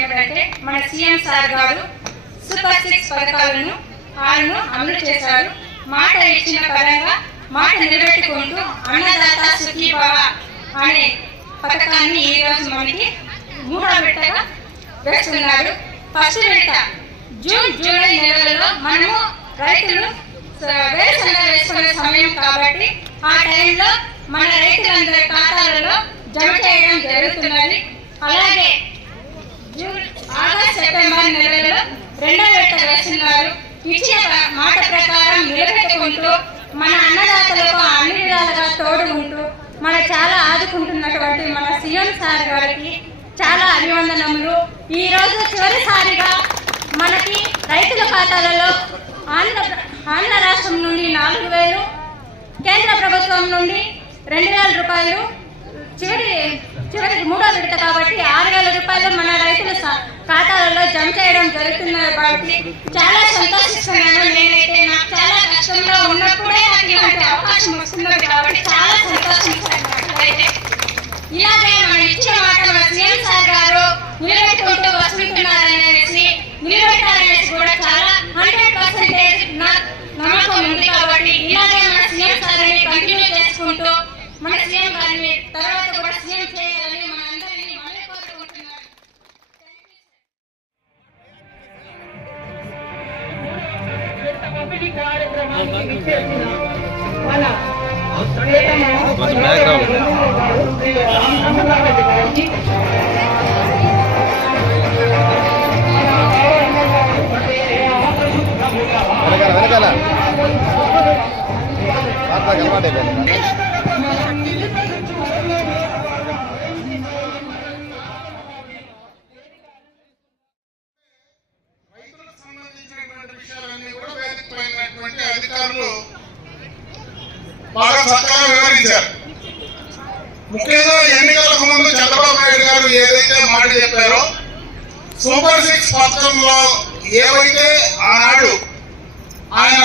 ఏమిటంటే మన CM sir గారు సూపర్ 6 పథకాలను అమలు చేశారు. మాట ఇచ్చిన పరంగా మాట నిలబెట్టుకుంటూ అన్నదాత సుఖీభవ అనే పథకాన్ని ఈ రోజు మనకి 3వ విడతగా వేస్తున్నారు. ఫస్ట్ విడత జూన్ జూలై నెలలలో మనము రైతులు వేరుశనగ వేసుకునే సమయం కాబట్టి ఆ టైంలో మన రైతులందరి ఖాతాలలో జమ చేయడం జరుగుతున్నది. అలాగే ఆగస్టు సెప్టెంబర్ నెలలో 2వ విడత వేస్తున్నారు. ఇచ్చిన మాట ప్రకారం నిలబెట్టుకుంటూ మన అన్నదాతలకు అన్ని విధాలుగా తోడుకుంటూ మన చాలా ఆదుకుంటున్నటువంటి మన సీఎం సార్ గారికి చాలా అభివందనములు. ఈ రోజు చివరిసారిగా మనకి రైతుల ఖాతాలలో ఆంధ్ర రాష్ట్రం నుండి 4,000, కేంద్ర ప్రభుత్వం నుండి 2,000 రూపాయలు, చివరికి 3వ విడత కాబట్టి 6,000 రూపాయలు మన రైతుల ఖాతాలలో జమ చేయడం జరుగుతున్నది కాబట్టి చాలా సంతోషిస్తున్నాను. నేనైతే నాకు చాలా కష్టంలో ఉన్నప్పుడే నాకు ఇలాంటి అవకాశం వస్తున్నది కాబట్టి చాలా సంతోషిస్తున్నాను. ఇలాగే మనం ఇచ్చిన మాట మన సీఎం సార్ గారు నిలబెట్టుకుంటూ వస్తుంటున్నారనేసి నిలబెట్టారనేసి కూడా చాలా 100% నమ్మకం ఉంది కాబట్టి ఇలాగే మన సీఎం సార్ని కంటిన్యూ చేసుకుంటూ మన సీఎం గారిని తర్వాత కూడా సీఎం చేయాలని మన అందరినీ మళ్ళీ కోరుకుంటున్నాను. అధికారులు బాగా చక్కగా వివరించారు. ముఖ్యంగా ఎన్నికలకు ముందు చంద్రబాబు నాయుడు గారు ఏదైతే మాట చెప్పారో సూపర్ 6 పథకంలో ఏవైతే ఆనాడు ఆయన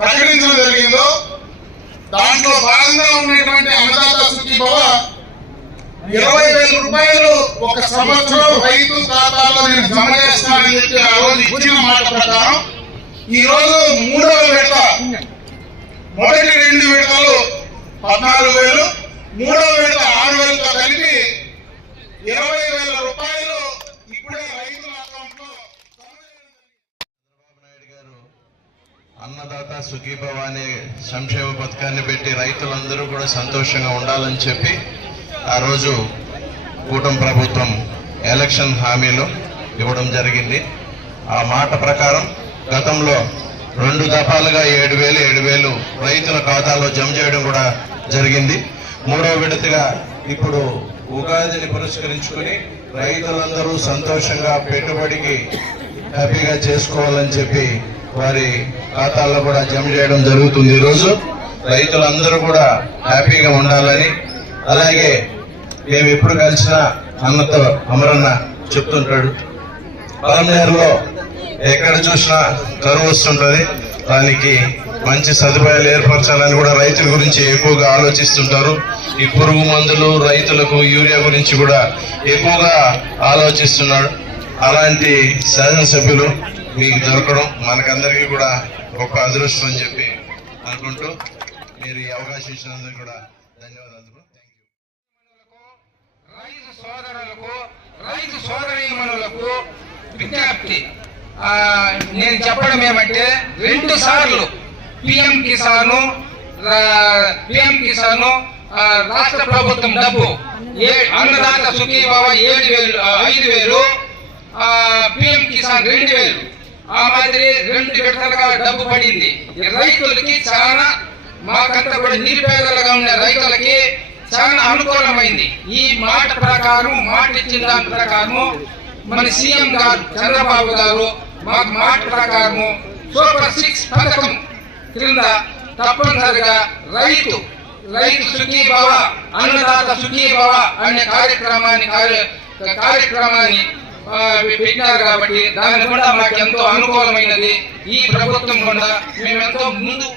ప్రకటించడం జరిగిందో దాంట్లో భాగంగా ఉన్నటువంటి అన్నదాత సుఖీభవ 20,000 రూపాయలు ఒక సంవత్సరం రైతు ఖాతాలో నేను జమ చేస్తానని చెప్పి ఆ రోజు ఇచ్చిన మాట ప్రకారం ఈ రోజు 3వ విడత మొదటి 2 విడతలు 14,000, 3వ విడత 6,000తో కలిపి 20,000 రూపాయలు ఇప్పుడే రైతుల అకౌంట్లో. చంద్రబాబు నాయుడు గారు అన్నదాత సుఖీభవ అనే సంక్షేమ పథకాన్ని పెట్టి రైతులందరూ కూడా సంతోషంగా ఉండాలని చెప్పి ఆ రోజు కూటమి ప్రభుత్వం ఎలక్షన్ హామీలో ఇవ్వడం జరిగింది. ఆ మాట ప్రకారం గతంలో 2 దఫాలుగా 7,000 రైతుల ఖాతాలో జమ చేయడం కూడా జరిగింది. 3వ విడతగా ఇప్పుడు ఉగాదిని పురస్కరించుకుని రైతులందరూ సంతోషంగా పెట్టుబడికి హ్యాపీగా చేసుకోవాలని చెప్పి వారి ఖాతాల్లో కూడా జమ చేయడం జరుగుతుంది. ఈరోజు రైతులందరూ కూడా హ్యాపీగా ఉండాలని, అలాగే మేము ఎప్పుడు కలిసినా అన్నతో అమరన్న చెప్తుంటాడు, పలమనేరులో ఎక్కడ చూసినా కరువు వస్తుంటది, దానికి మంచి సదుపాయాలు ఏర్పరచాలని కూడా రైతుల గురించి ఎక్కువగా ఆలోచిస్తుంటారు. ఈ పురుగు మందులు రైతులకు యూరియా గురించి కూడా ఎక్కువగా ఆలోచిస్తున్నాడు. అలాంటి శాసనసభ్యులు మీకు దొరకడం మనకందరికీ కూడా గొప్ప అదృష్టం అని చెప్పి అనుకుంటూ మీరు ఈ అవకాశం ఇచ్చినందుకు కూడా ధన్యవాదాలు. రైతు సోదరులకు, రైతు సోదరీమణులకు విజ్ఞప్తి నేను చెప్పడం ఏమంటే 2 సార్లు పిఎం కిసాను రాష్ట్ర ప్రభుత్వం డబ్బు అన్నదాత సుఖీభవ 5,000, పిఎం కిసాన్ 2,000 ఆ మాదిరి 2 విడతలుగా డబ్బు పడింది. రైతులకి చాలా మాకంతా కూడా నిరుపేదలుగా ఉన్న రైతులకి చాలా అనుకూలమైంది. ఈ మాట ప్రకారం మాట ఇచ్చిన దాని ప్రకారము మన సీఎం గారు చంద్రబాబు గారు మాకు మాట ప్రకారము సూపర్ 6 పథకం క్రింద తప్పనిసరిగా రైతు సుఖీభవ అన్నదాత సుఖీభవ అనే కార్యక్రమాన్ని పెట్టినారు కాబట్టి దాని కూడా మాకు ఎంతో అనుకూలమైనది. ఈ ప్రభుత్వం కూడా మేమెంతో ముందు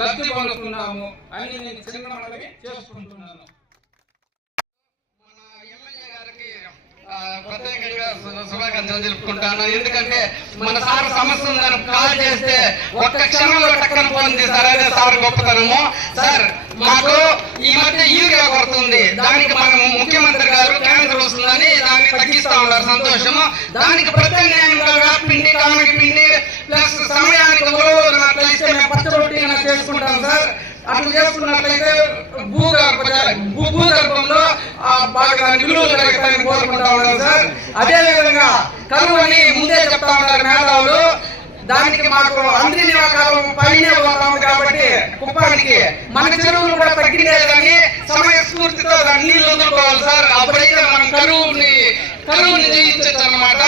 లబ్ధి పొందుతున్నాము అని నేను చిన్న మనవి చేసుకుంటున్నాను. మన ఎమ్మెల్యే గారికి ప్రత్యేకంగా శుభాకాంక్షలు తెలుపుకుంటాను. ఎందుకంటే మన సార్ సమస్య ఉందని కాల్ చేస్తే ఒక్క క్షణంలో టక్కన ఫోన్ చేశారు. అదే సార్ గొప్పతనము. సార్ మాకు ఈ మధ్య యూరియా కొడుతుంది, దానికి మనం ముఖ్యమంత్రి గారు క్యాన్సర్ వస్తుందని దాన్ని తగ్గిస్తా ఉన్నారు, సంతోషము. దానికి ప్రత్యామ్నాయంగా పిండి కామెడి పిండి ప్లస్ సమయానికి ఉలవనట్లయితే మేము పచ్చ రొట్టి చేసుకుంటాం సార్. అట్లా చేసుకున్నట్లయితే భూగర్భంలో బాగా నిలువ జరుగుతాయని కోరుకుంటా ఉన్నాం సార్. అదే విధంగా కరువు అని ముందే చెప్తా ఉన్నారు మేధావులు. దానికి మాకు అందరి నివాకాలం పైనే పోతాము కాబట్టి కుప్పానికి మన చెరువులు కూడా తగ్గిందే కానీ సమయస్ఫూర్తితో నీళ్లు వదులుకోవాలి సార్. అప్పుడైతే మనం కరువుని జయించచ్చు అన్నమాట.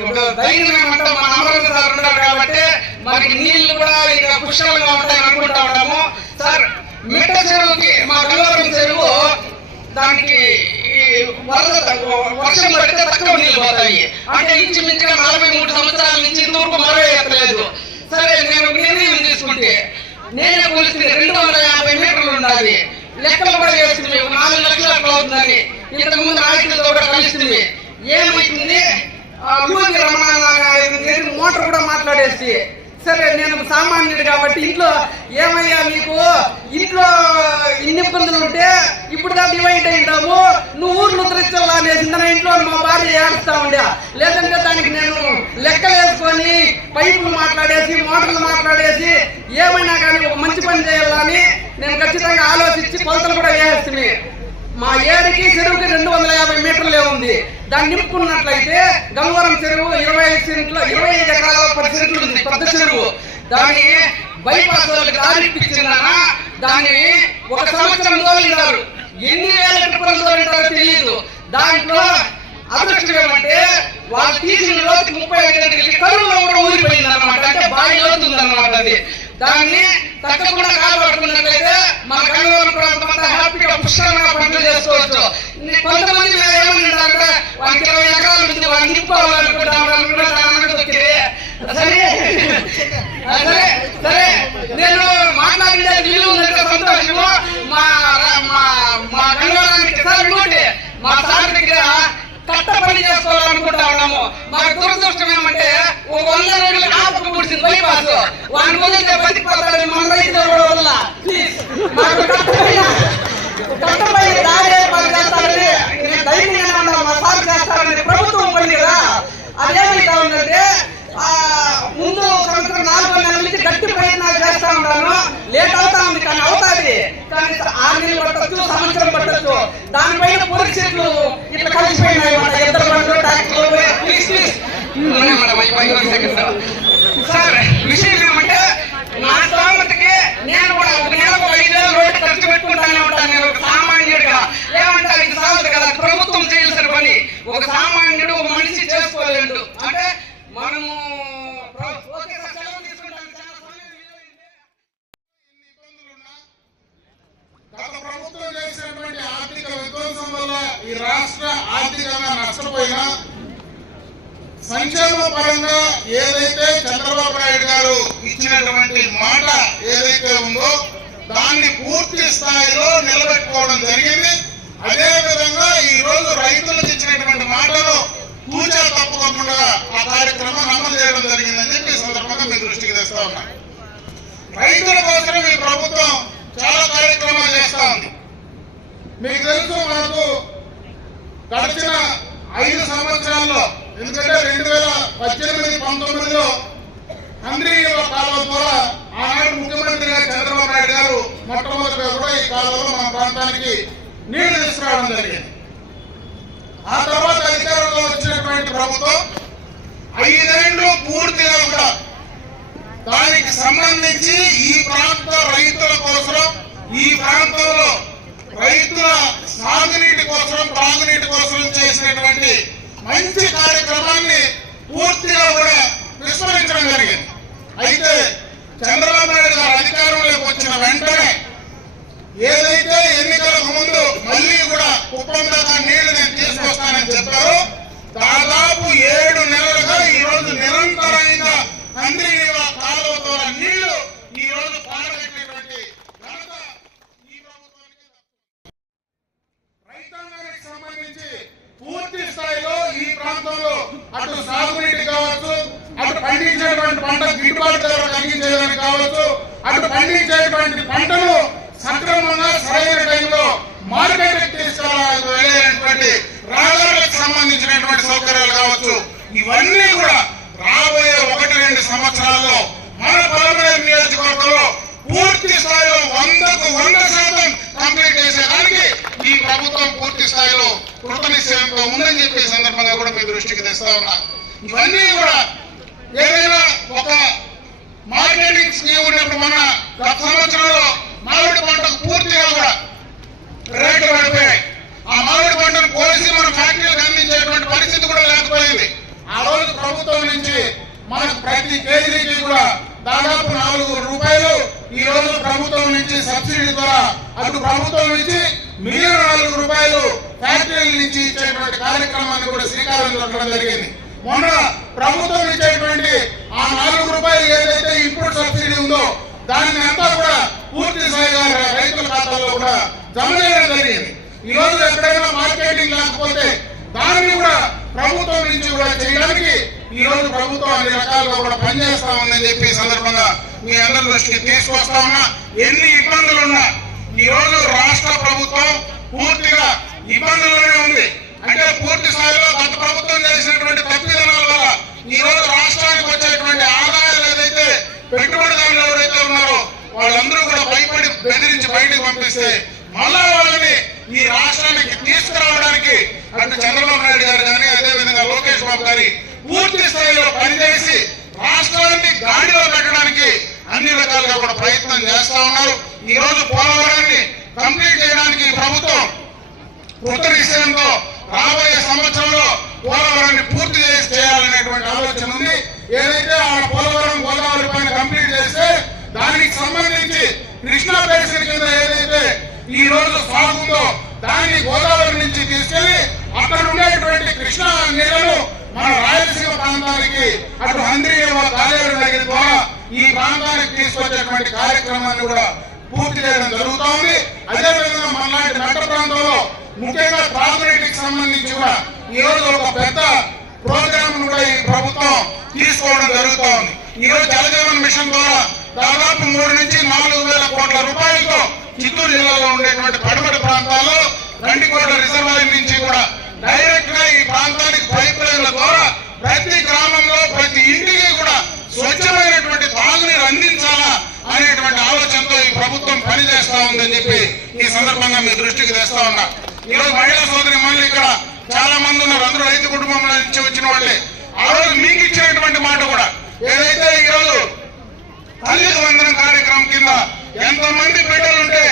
ఇప్పుడు ధైర్యం ఏమంటే మన అమరావతి సార్ ఉన్నారు కాబట్టి మనకి నీళ్లు కూడా ఇంకా పుష్కలంగా ఉంటాయని అనుకుంటా ఉంటాము సార్. మిట్ట చెరువుకి మా గంగవరం చెరువు దానికి వర్షం పడితే తక్కువ నీళ్లు పోతాయి. అంటే ఇంచుమించుగా 43 సంవత్సరాల నుంచి ఇంతవరకు మరో ఎత్తలేదు. సరే నేను నిర్ణయం తీసుకుంటే నేనే పోలిస్తే 250 మీటర్లు ఉండాలి. లెక్కలు కూడా వేస్తుంది 4 లక్షలు అట్లా అవుతుందని. ఇంతకు ముందు నాయకులతో కూడా కలిసింది. ఏమైతుంది మోటార్ కూడా మాట్లాడేసి సరే నేను సామాన్యుడు కాబట్టి ఇంట్లో ఏమయ్యా నీకు ఇంట్లో ఇన్ని ఇబ్బందులు ఉంటే ఇప్పుడు దా డివైడ్ అయిందాము, నువ్వు ఊర్లు ఉత్తరించాలా అనేసి నా ఇంట్లో మా భార్య ఏడుస్తా ఉండే. లేదంటే దానికి నేను లెక్కలు వేసుకొని పైపులు మాట్లాడేసి మోటార్లు మాట్లాడేసి ఏమైనా కానీ ఒక మంచి పని చేయాలని నేను ఖచ్చితంగా ఆలోచించి కొలతలు కూడా వేస్తుంది. మా ఏడికి చెరువుకి 250 మీటర్లే ఉంది. దాన్ని నింపుకున్నట్లయితే గంగవరం చెరువు 25 ఎకరాల 10 సెంట్లు ఉంది, పెద్ద చెరువు. దాన్ని బైపాస్ వాళ్ళకి దారిపించిన దాన్ని 1 సంవత్సరం తోలినారు. ఎన్ని వేల ట్రిప్పులు తోలినారో తెలియదు. దాంట్లో అదృష్టం ఏమంటే వాళ్ళు తీసిన లోతు 35 గంటలకి కరువులో కూడా ఊరిపోయింది అనమాట. అంటే బాగా లోతుంది అనమాట. అది దాన్ని తగ్గకుండా కాపాడుకున్నట్లయితే మన గంగవరం ప్రాంతం అంతా హ్యాపీగా పుష్కలంగా పంటలు చేసుకోవచ్చు. కొంతమంది ఏమన్నారంటే వాళ్ళకి 20 ఎకరాలు ఉంది, వాళ్ళు నింపుకోవాలనుకుంటారు. సరే సరే నేను మాట్లాడితే వీలు ఉందంటే సంతోషము. మా గంగవరానికి సార్ ఇంకోటి మా సార్ దగ్గర కట్ట పని చేసుకోవాలనుకుంటా ఉన్నాము. మాకు దురదృష్టం ఏమంటే 100 రోజులు ఆపకు కూర్చుంది బైపాస్. వాడిని వదిలితే బతికిపోతాడని మన రైతుల వల్ల మాకు కట్ట పని దాడే పని చేస్తారని నేను ధైర్యంగా ఉన్నా. మా సార్ చేస్తారని ప్రభుత్వం పని కదా. అదేమైతా ఉందంటే ముందు సంవత్సరం 4 నెలల నుంచి గట్టి ప్రయత్నాలు చేస్తా ఉంటాను. లేట్ అవుతా ఉంది కానీ అవుతాది. కానీ 6 నెలలు పట్టచ్చు, సంవత్సరం పట్టచ్చు. దానిపైన పరీక్షలు ఇట్లా కలిసిపోయినాయి. ఇద్దరు బండ్లు ట్రాక్టర్లు సార్. విషయం ఏమంటే నా స్తోమతకి నేను కూడా 1 నెలకు 5,000 రోడ్డు ఖర్చు పెట్టుకుంటానే ఉంటాను. నేను ఒక సామాన్యుడిగా ఏమంటే ఇది సాగదు కదా, ప్రభుత్వం చేయాల్సిన పని ఒక సామాన్యుడు ఒక మనిషి చేసుకోలేడు. అంటే మనము గత ప్రభుత్వం చేసినటువంటి ఆర్థిక విధ్వంసం వల్ల ఈ రాష్ట్ర ఆర్థికంగా నష్టపోయినా సంక్షేమ పరంగా ఏదైతే చంద్రబాబు నాయుడు గారు ఇచ్చినటువంటి మాట ఏదైతే ఉందో దాన్ని పూర్తి స్థాయిలో నిలబెట్టుకోవడం జరిగింది. అదే విధంగా ఈ రోజు రైతులకు ఇచ్చినటువంటి మాటలు పూజ తప్పకుండా ఆ కార్యక్రమం అమలు చేయడం జరిగిందని చెప్పి ఈ సందర్భంగా మీ దృష్టికి తెస్తా ఉన్నా. రైతుల కోసం ఈ ప్రభుత్వం చాలా కార్యక్రమాలు చేస్తా ఉంది. మీకు తెలుసు మనకు గడిచిన 5 సంవత్సరాల్లో, ఎందుకంటే 2018-19లో హంద్రీనీవా కాలువ ద్వారా ఆనాడు ముఖ్యమంత్రిగా చంద్రబాబు నాయుడు గారు మొట్టమొదటిగా కూడా ఈ కాలువలో మన ప్రాంతానికి నీళ్లు తీసుకురావడం జరిగింది. ఆ తర్వాత అధికారంలో వచ్చినటువంటి ప్రభుత్వం 5 ఏళ్లు పూర్తిగా కూడా దానికి సంబంధించి ఈ ప్రాంత రైతుల కోసం, ఈ ప్రాంతంలో రైతుల సాగునీటి కోసం, త్రాగునీటి కోసం చేసినటువంటి మంచి కార్యక్రమాన్ని పూర్తిగా కూడా విస్మరించడం జరిగింది. అయితే చంద్రబాబు నాయుడు గారు అధికారంలోకి వచ్చిన వెంటనే ఏదైతే ఎన్నికలకు ముందు మళ్ళీ కూడా కుప్పం దాకా నీళ్లు నేను తీసుకొస్తానని చెప్పారో దాదాపు 7 నెలలుగా ఈ రోజు నిరంతరంగా హంద్రీనీవా కాలువ ద్వారా నీళ్లు ఈ రోజు పారబెట్టినటువంటి ఘనత ఈ ప్రభుత్వానికి. రైతాంగానికి సంబంధించి అటు సాగునీటి కావచ్చు, అటు పండించేటువంటి పంట గిట్టుబాటు ధర కలిగించేదానికి కావచ్చు, అటు పండించేటువంటి పంటను సక్రమంగా సరైన టైంలో మార్కెట్ తీసుకెళ్ళేటువంటి రహదారులకు సంబంధించినటువంటి సౌకర్యాలు కావచ్చు, ఇవన్నీ కూడా రాబోయే 1-2 సంవత్సరాల్లో మన పలమనేరు నియోజకవర్గంలో పూర్తి స్థాయిలో 100% కంప్లీట్ చేసేదానికి ఈ ప్రభుత్వం పూర్తి స్థాయిలో కృతనిశ్చయంతో ఉందని చెప్పే సందర్భంగా కూడా మీ దృష్టికి తెస్తా ఉన్నా. ఇవన్నీ కూడా ఏదైనా ఒక మార్కెటింగ్ స్కీమ్ ఉన్నప్పుడు మన గత సంవత్సరంలో మామిడి పంటకు పూర్తిగా కూడా రేట్లు పడిపోయాయి. ఆ మామిడి పంటను కోసి మన ఫ్యాక్టరీలకు అందించేటువంటి పరిస్థితి కూడా లేకపోయింది. ఆ రోజు ప్రభుత్వం నుంచి మనకు ప్రతి కేజీకి కూడా దాదాపు 4 రూపాయలు ఈ రోజు ప్రభుత్వం నుంచి సబ్సిడీ ద్వారా అటు ప్రభుత్వం నుంచి మిగిలిన 4 రూపాయలు ఫ్యాక్టరీల నుంచి ఇచ్చేటువంటి కార్యక్రమాన్ని కూడా శ్రీకారం చుట్టడం జరిగింది. మొన్న ప్రభుత్వం ఇచ్చేటువంటి ఆ 4 రూపాయలు ఏదైతే ఇన్పుట్ సబ్సిడీ ఉందో దాన్ని అంతా కూడా పూర్తి స్థాయిగా రైతుల ఖాతాలో కూడా జమ చేయడం జరిగింది. ఈ రోజు ఎక్కడైనా మార్కెటింగ్ లేకపోతే దాన్ని కూడా ప్రభుత్వం నుంచి కూడా చేయడానికి ఈ రోజు ప్రభుత్వం అన్ని రకాలుగా కూడా పనిచేస్తా ఉందని చెప్పి సందర్భంగా మీ అందరి దృష్టికి తీసుకొస్తా ఉన్నా. ఎన్ని ఇబ్బందులున్నా ఈ రోజు రాష్ట్ర ప్రభుత్వం పూర్తిగా ఇబ్బందుల్లోనే ఉంది. అంటే పూర్తి స్థాయిలో గత ప్రభుత్వం చేసినటువంటి తప్పిదనాల వల్ల ఈ రోజు రాష్ట్రానికి వచ్చేటువంటి ఆదాయాలు ఏదైతే పెట్టుబడిదారులు ఎవరైతే ఉన్నారో వాళ్ళందరూ కూడా భయపడి బెదిరించి బయటకు పంపిస్తే మళ్ళా వాళ్ళని ఈ రాష్ట్రానికి తీసుకురావడానికి అటు చంద్రబాబు నాయుడు గారు కానీ అదేవిధంగా లోకేష్ బాబు గారి పూర్తి స్థాయిలో పనిచేసి రాష్ట్రాన్ని గాడిలో పెట్టడానికి అన్ని రకాలుగా కూడా ప్రయత్నం చేస్తా ఉన్నారు. ఈ రోజు పోలవరాన్ని కంప్లీట్ చేయడానికి ప్రభుత్వం కృత నిశ్చయంతో రాబోయే సంవత్సరంలో పోలవరాన్ని పూర్తి చేయాలనేటువంటి ఆలోచన ఉంది. ఏదైతే ఆ పోలవరం గోదావరి పైన కంప్లీట్ చేస్తే దానికి సంబంధించి కృష్ణా బేసిన్ కింద ఏదైతే ఈ రోజు సాగుందో దాన్ని గోదావరి నుంచి తీసుకెళ్లి అక్కడ ఉండేటువంటి కృష్ణా నీళ్లను మన రాయలసీమ ప్రాంతానికి అటు హంద్రీయవ కాలేరు నగరి ద్వారా ఈ ప్రాంతానికి తీసుకొచ్చేటువంటి కార్యక్రమాన్ని కూడా పూర్తి చేయడం జరుగుతూ ఉంది. అదేవిధంగా మనలాంటి నగర ప్రాంతంలో ముఖ్యంగా త్రాగునీటికి సంబంధించి కూడా ఈ రోజు ఒక పెద్ద ప్రోగ్రామ్ కూడా ఈ ప్రభుత్వం తీసుకోవడం జరుగుతూ ఉంది. ఈ రోజు జలజీవన్ మిషన్ ద్వారా దాదాపు 3 నుంచి 4 వేల కోట్ల రూపాయలతో చిత్తూరు జిల్లాలో ఉండేటువంటి పడమటి ప్రాంతాల్లో గండికోట రిజర్వాయర్ నుంచి కూడా డైరెక్ట్ గా ఈ ప్రాంతానికి పైప్ లైన్ల ద్వారా ప్రతి గ్రామంలో ప్రతి ఇంటికి కూడా స్వచ్ఛమైనటువంటి తాగునీరు అందించాలా అనేటువంటి ఆలోచనతో ఈ ప్రభుత్వం పనిచేస్తా ఉందని చెప్పి ఈ సందర్భంగా మీ దృష్టికి తెస్తా ఉన్నా. ఈ రోజు మహిళా సోదరి మళ్ళీ ఇక్కడ చాలా మంది ఉన్నారు, అందరూ రైతు కుటుంబంలో నుంచి వచ్చిన వాళ్ళే. ఆ రోజు మీకు ఇచ్చినటువంటి మాట కూడా ఏదైతే ఈ రోజు తల్లికి వందనం కార్యక్రమం కింద ఎంతమంది బిడ్డలుంటే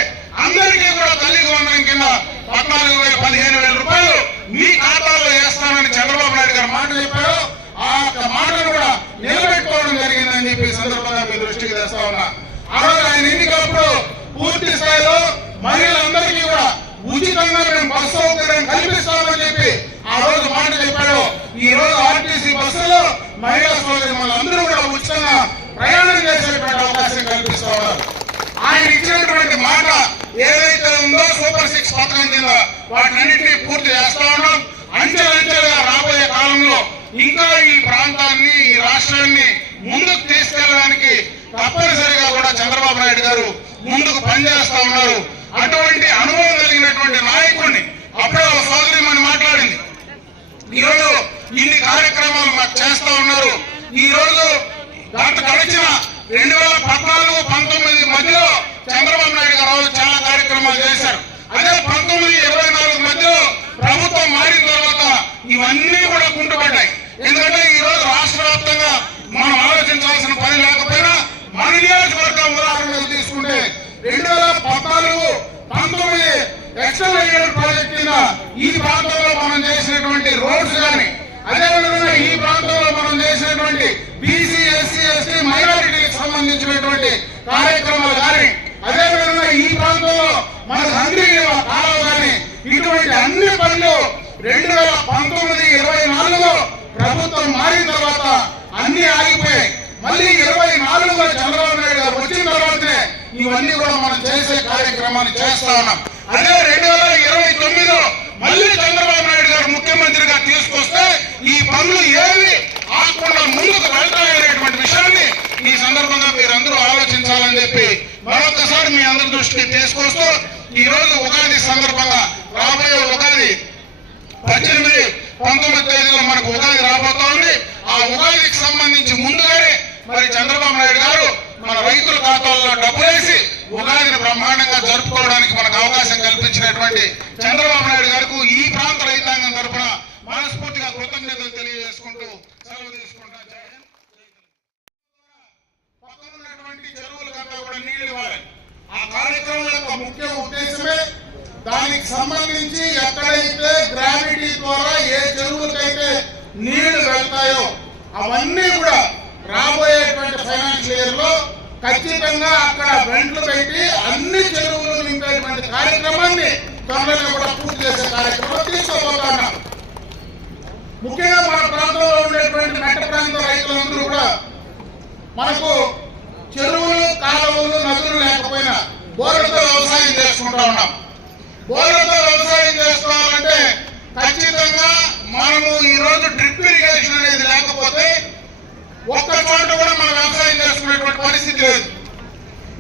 అందరికీ కూడా తల్లికి వందనం కింద 14,000-15,000 రూపాయలు మీ ఖాతాలో వేస్తానని చంద్రబాబు నాయుడు గారు మాట చెప్పారు. ఆ మాటను కూడా నిలబెట్టుకోవడం జరిగిందని చెప్పి సందర్భంగా మీ దృష్టికి తెస్తా ఉన్నా. ఆ రోజు ఆయన ఎన్నికప్పుడు పూర్తి స్థాయిలో మహిళలందరికీ కూడా ఉచితంగా మేము బస్సు సౌకర్యం కల్పిస్తామని చెప్పి ఆ రోజు మాట చెప్పాడు. ఈ రోజు ఆర్టీసీ బస్సులో మహిళా సోదరి మనందరూ కూడా ఉచితంగా ప్రయాణం చేసేటువంటి అవకాశం కల్పిస్తా ఉన్నారు. ఆయన ఇచ్చినటువంటి మాట ఏదైతే ఉందో సూపర్ 6 పథకం కింద వాటినన్నింటినీ పూర్తి చేస్తా ఉన్నాం. అంచెలంచెలుగా రాబోయే కాలంలో ఇంకా ఈ ప్రాంతాన్ని ఈ రాష్ట్రాన్ని ముందుకు తీసుకెళ్ళడానికి తప్పనిసరిగా కూడా చంద్రబాబు నాయుడు గారు ముందుకు పనిచేస్తా ఉన్నారు. అటువంటి అనుభవం కలిగినటువంటి నాయకుడిని అప్పుడే ఒక సోదరి మనం మాట్లాడింది. ఈరోజు ఇన్ని కార్యక్రమాలు మాకు చేస్తా ఉన్నారు. ఈ రోజు గడిచిన 2014-19 మధ్యలో చంద్రబాబు నాయుడు గారు చాలా కార్యక్రమాలు చేశారు. అదే 19-24 మధ్యలో ప్రభుత్వం మారిన తర్వాత ఇవన్నీ కూడా కుంటుపడ్డాయి. ఎందుకంటే ఈ రోజు రాష్ట్ర వ్యాప్తంగా మనం ఆలోచించాల్సిన పని లేకపోయినా మన నియోజకవర్గం ఉదాహరణకు తీసుకుంటే 2014-19 ఎక్స్టర్నల్ ఎయిడ్ ప్రాజెక్ట్ కింద ఈ ప్రాంతంలో మనం చేసినటువంటి రోడ్స్ కానీ అదేవిధంగా ఈ ప్రాంతంలో మనం చేసినటువంటి బీసీ ఎస్సీ ఎస్టీ మైనారిటీకి సంబంధించినటువంటి కార్యక్రమాలు కానీ అదేవిధంగా ఈ ప్రాంతంలో మన హంద్రీయవ కాలువ కానీ ఇటువంటి అన్ని పనులు 2019-24లో ప్రభుత్వం మారిన తర్వాత అన్ని ఆగిపోయాయి. మళ్ళీ 24లో చంద్రబాబు నాయుడు గారు వచ్చిన తర్వాతనే ఇవన్నీ కూడా మనం చేసే కార్యక్రమాన్ని చేస్తా ఉన్నాం. అదే 2029లో మళ్ళీ చంద్రబాబు నాయుడు గారు ముఖ్యమంత్రిగా తీసుకొస్తే ఈ పనులు ఏవి ఆకుండా ముందుకు వెళ్తాయనేటువంటి విషయాన్ని ఈ సందర్భంగా మీరందరూ ఆలోచించాలని చెప్పి మరొకసారి మీ అందరి దృష్టికి తీసుకొస్తూ ఈ రోజు ఉగాది సందర్భంగా రాబోయే ఉగాది 18, 19 తేదీలో మనకు ఉగాది రాబోతా ఉంది. ఆ ఉగాదికి సంబంధించి ముందుగానే మరి చంద్రబాబు నాయుడు గారు మన రైతుల ఖాతాల్లో డబ్బులేసి ఉగాదిని బ్రహ్మాండంగా జరుపుకోవడానికి మనకు అవకాశం కల్పించినటువంటి చంద్రబాబు నాయుడు గారికి ఈ ప్రాంత రైతాంగం తరఫున మనస్ఫూర్తిగా కృతజ్ఞతలు తెలియజేసుకుంటూ సెలవు తీసుకుంటాం. జై హింద్. పక్కన ఉన్నటువంటి చెరువులకంతా కూడా నీళ్లు ఇవ్వాలి. ఆ కార్యక్రమం యొక్క ముఖ్య ఉద్దేశమే దానికి సంబంధించి ఎక్కడైతే గ్రావిటీ ద్వారా ఏ చెరువులకైతే నీళ్లు వెళ్తాయో అవన్నీ కూడా రాబోయేటువంటి ఫైనాన్షియల్ ఇయర్ లో ఖచ్చితంగా అక్కడ వెంట్లు పెట్టి అన్ని చెరువులు నింపేటువంటి కార్యక్రమాన్ని త్వరలో కూడా పూర్తి చేసే కార్యక్రమం తీసుకోబోతున్నాం. ముఖ్యంగా మన ప్రాంతంలో ఉండేటువంటి మెట్ట ప్రాంత రైతులందరూ కూడా మనకు చెరువులు, కాలువలు, నదులు లేకపోయినా బోర్లతో వ్యవసాయం చేసుకుంటా ఉన్నాం. బోర్లతో వ్యవసాయం చేసుకోవాలంటే ఖచ్చితంగా మనము ఈ రోజు డ్రిప్ ఇరిగేషన్ అనేది లేకపోతే ఒక్క చోట కూడా మనం వ్యవసాయం చేసుకునేటువంటి పరిస్థితి లేదు.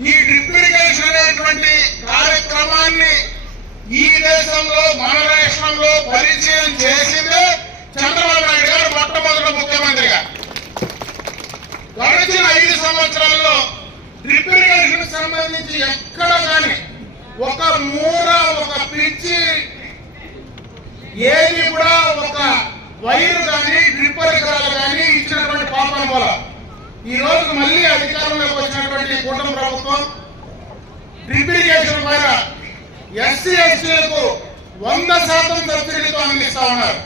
ఈ డ్రిప్ ఇరిగేషన్ అనేటువంటి కార్యక్రమాన్ని ఈ దేశంలో మన రాష్ట్రంలో పరిచయం చేసిందే చంద్రబాబు నాయుడు గారు మొట్టమొదటి ముఖ్యమంత్రిగా. గడిచిన 5 సంవత్సరాల్లో డ్రిప్ ఇరిగేషన్ సంబంధించి ఎక్కడ కానీ ఒక మూర, ఒక పిచ్చి ఏది కూడా ఒక వైరు కానీ డ్రిప్ పరికరాలు కానీ ఇచ్చినటువంటి పాపన వల్ల ఈ రోజు మళ్ళీ అధికారంలోకి వచ్చినటువంటి కూటమి ప్రభుత్వం డ్రిప్ ఇరిగేషన్ పైన ఎస్సీ ఎస్టీలకు 100% సబ్సిడీతో అందిస్తా ఉన్నారు.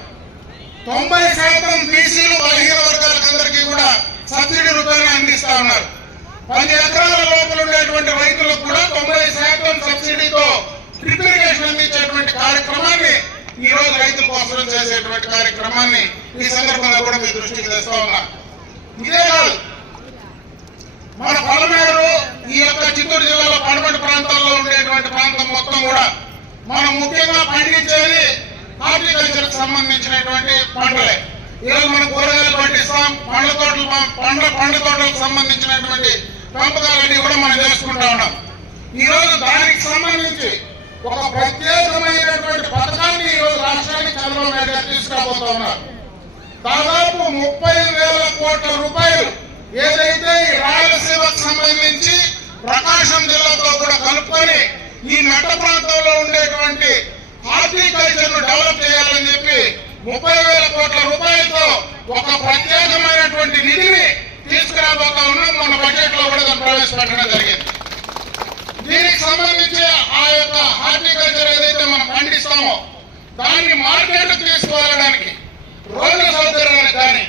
90% బీసీలు, బలహీన వర్గాలకందరికీ కూడా సబ్సిడీ రూపాయలు అందిస్తా ఉన్నారు. 10 ఎకరాల లోపల ఉండేటువంటి రైతులకు కూడా 90% సబ్సిడీతో డ్రిప్ ఇరిగేషన్ అందించేటువంటి కార్యక్రమాన్ని ఈ రోజు రైతుల కోసం చేసేటువంటి కార్యక్రమాన్ని ఈ సందర్భంగా కూడా మీ దృష్టికి తెస్తా ఉన్నా. ఇదే కాదు, మన పలమేరు, ఈ యొక్క చిత్తూరు జిల్లాలో పడమటి ప్రాంతాల్లో ఉండేటువంటి ప్రాంతం మొత్తం కూడా మనం ముఖ్యంగా పండించేది హార్టికల్చర్ కి సంబంధించినటువంటి పంటలే. ఈరోజు మనం కూరగాయలు పండిస్తాం, పండ్ల తోటలకు సంబంధించినటువంటి పెంపకాలన్నీ కూడా మనం చేసుకుంటా ఉన్నాం. ఈ రోజు దానికి సంబంధించి ఒక ప్రత్యేకమైనటువంటి పథకాన్ని ఈ రోజు రాష్ట్రానికి చంద్రబాబు నాయుడు గారు తీసుకురాబోతా ఉన్నారు. దాదాపు 30,000 కోట్ల రూపాయలు ఏదైతే ఈ రాయలసీమకు సంబంధించి ప్రకాశం జిల్లాతో కూడా కలుపుకొని ఈ మెట్ట ప్రాంతంలో ఉండేటువంటి హార్టికల్చర్ ను డెవలప్ చేయాలని చెప్పి 30,000 కోట్ల రూపాయలతో ఒక ప్రత్యేకమైనటువంటి నిధిని తీసుకురాబోతా ఉన్నాం. మన బడ్జెట్ లో కూడా ప్రవేశపెట్టడం జరిగింది. దీనికి సంబంధించి ఆ యొక్క హార్టికల్చర్ ఏదైతే మనం పండిస్తామో దాన్ని మార్కెట్ తీసుకువెళ్ళడానికి రోడ్ల సౌకర్యాలకు కానీ,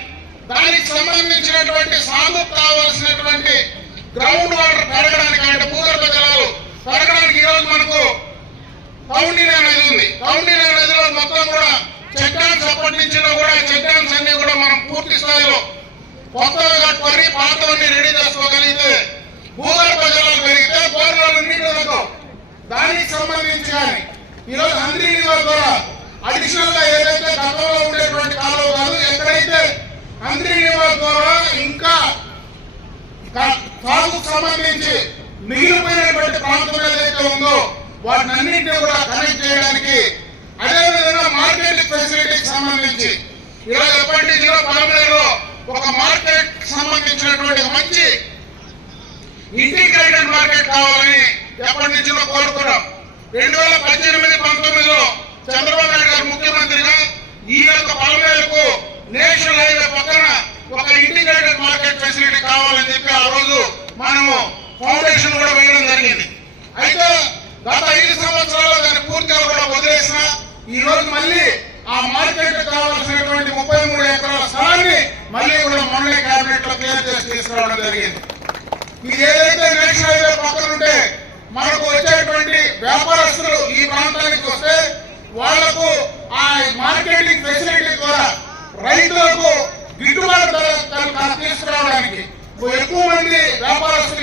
దానికి సంబంధించినటువంటి సాగుకు కావాల్సినటువంటి గ్రౌండ్ వాటర్ పెరగడానికి, అంటే భూగర్భ జలాలు పెరగడానికి ఈ రోజు మనకు కౌండిన్యా నది ఉంది. కౌండిన్యా నదిలో మొత్తం కూడా చెక్ డ్యామ్స్ ఎప్పటి నుంచిలో కూడా చెక్ డ్యామ్స్ అన్ని కూడా మనం పూర్తి స్థాయిలో కొత్తగా కట్టుకొని పాతవన్నీ రెడీ చేసుకోగలిగితే భూగర్భ జలాలు పెరిగితే బోర్లలో నీళ్లు దొరకవు. దానికి సంబంధించి కానీ ఈరోజు హంద్రీ నివార్ ద్వారా అడిషనల్ గా ఏదైతే గతంలో ఉండేటువంటి కాలువ కాదు, ఎక్కడైతే హంద్రీ నివార్ ద్వారా ఇంకా సాగుకు సంబంధించి మిగిలిపోయినటువంటి ప్రాంతం ఏదైతే ఉందో వాటిని అన్నింటినీ కూడా కనెక్ట్ చేయడానికి, అదేవిధంగా మార్కెట్ ఫెసిలిటీకి సంబంధించి ఈరోజు ఎప్పటి నుంచో పలమనేరులో ఒక మార్కెట్ సంబంధించినటువంటి మంచి ఇంటిగ్రేటెడ్ మార్కెట్ కావాలని ఎప్పటి నుంచో కోరుకున్నాం. 2018-19లో చంద్రబాబు నాయుడు గారు ముఖ్యమంత్రిగా ఈ యొక్క పలమనేరుకు నేషనల్ హైవే పక్కన ఒక ఇంటిగ్రేటెడ్ మార్కెట్ ఫెసిలిటీ కావాలని చెప్పి ఆ రోజు మనము ఫౌండేషన్ కూడా వేయడం జరిగింది. అయితే గత 5 సంవత్సరాల్లో దాన్ని పూర్తిగా కూడా వదిలేసిన ఈ రోజు మళ్ళీ ఆ మార్కెట్ కావాల్సినటువంటి 33 ఎకరాల స్థలాన్ని మళ్ళీ కూడా మొన్న కేబినెట్ లో క్లియర్ చేసి తీసుకురావడం జరిగింది. ఇది ఏదైతే నేషనల్ హైవే పక్కన ఉంటే మనకు వచ్చేటువంటి వ్యాపారస్తులు ఈ ప్రాంతానికి వస్తే వాళ్లకు ఆ మార్కెటింగ్ ఫెసిలిటీ ద్వారా రైతులకు గిట్టుబాటు ధర తీసుకురావడానికి ఎక్కువ మంది వ్యాపారస్తులు